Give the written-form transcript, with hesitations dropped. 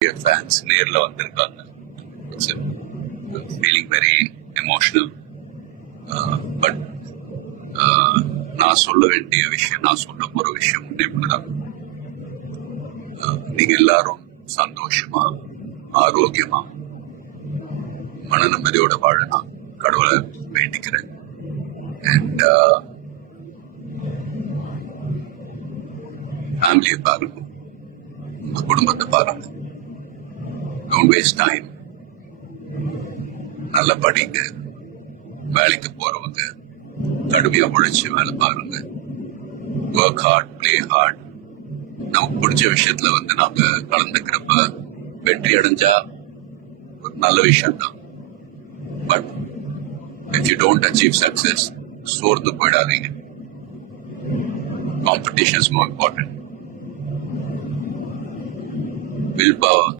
Fans நேர்ல வந்திருக்காங்க. It's feeling very emotional. But நான் சொல்ல வேண்டிய விஷயம், நான் சொல்ல போற விஷயம் இப்படிதான். நீங்க எல்லாரும் சந்தோஷமா, ஆரோக்கியமா, மன நிம்மதியோட வாழ நான் கடவுளை வேண்டிக்கிறேன். அண்ட் ஃபேமிலியை பாருங்க, உங்க குடும்பத்தை பாருங்க. Don't waste time. நல்லா படிங்க. வேலைக்கு போறவங்க கடுமையா உழைச்சு வேலை பாருங்க. Work hard, play hard. நமக்கு பிடிச்ச விஷயத்துல நாம கலந்துக்கிறப்ப வெற்றி அடைஞ்சா ஒரு நல்ல விஷயம் தான். But if you don't achieve success, சோர்ந்து போயிடாதீங்க. Competition is more important. Will power